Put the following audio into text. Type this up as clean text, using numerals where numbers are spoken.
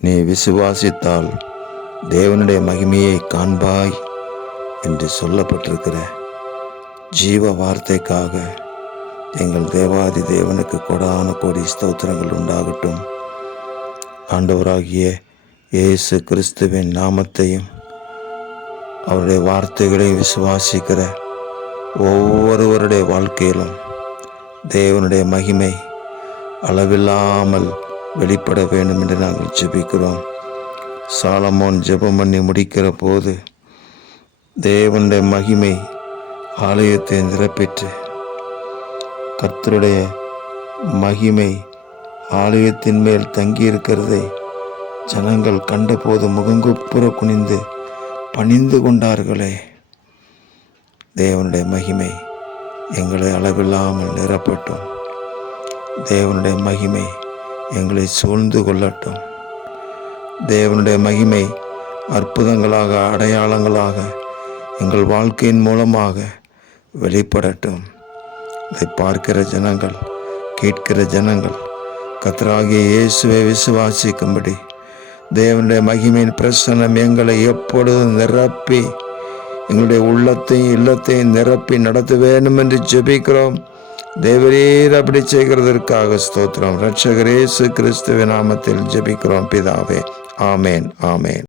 நீ விசுவாசித்தால் தேவனுடைய மகிமையை காண்பாய் என்று சொல்லப்பட்டிருக்கிற ஜீவ வார்த்தைக்காக எங்கள் தேவாதி தேவனுக்கு கொடான கோடி ஸ்தோத்திரங்கள் உண்டாகட்டும். ஆண்டவராகிய இயேசு கிறிஸ்துவின் நாமத்தையும் அவருடைய வார்த்தைகளை விசுவாசிக்கிற ஒவ்வொருவருடைய வாழ்க்கையிலும் தேவனுடைய மகிமை அளவில்லாமல் வெளிப்பட வேண்டும் என்று நாங்கள் ஜெபிக்கிறோம். சாலமோன் ஜெபம் பண்ணி முடிக்கிற போது தேவனுடைய மகிமை ஆலயத்தை நிரப்பிற்று. கர்த்தருடைய மகிமை ஆலயத்தின் மேல் தங்கியிருக்கிறதை ஜனங்கள் கண்டபோது முகங்குப்புற குனிந்து பணிந்து கொண்டார்களே. தேவனுடைய மகிமை எங்களை அளவில்லாமல் நிரப்பட்டும். தேவனுடைய மகிமை எங்களை சூழ்ந்து கொள்ளட்டும். தேவனுடைய மகிமை அற்புதங்களாக, அடையாளங்களாக எங்கள் வாழ்க்கையின் மூலமாக வெளிப்படட்டும். இதை பார்க்கிற ஜனங்கள், கேட்கிற ஜனங்கள் கர்த்தராகிய இயேசுவை விசுவாசிக்கும்படி தேவனுடைய மகிமையின் பிரசன்னம் எங்களை எப்பொழுதும் நிரப்பி எங்களுடைய உள்ளத்தையும் இல்லத்தையும் நிரப்பி நடத்த வேண்டும் என்று ஜெபிக்கிறோம். தேவரீர் அப்படி செய்கிறதற்காக ஸ்தோத்திரம். இரட்சகர் இயேசு கிறிஸ்துவின் நாமத்தில் ஜெபிக்கிறோம் பிதாவே. ஆமேன், ஆமேன்.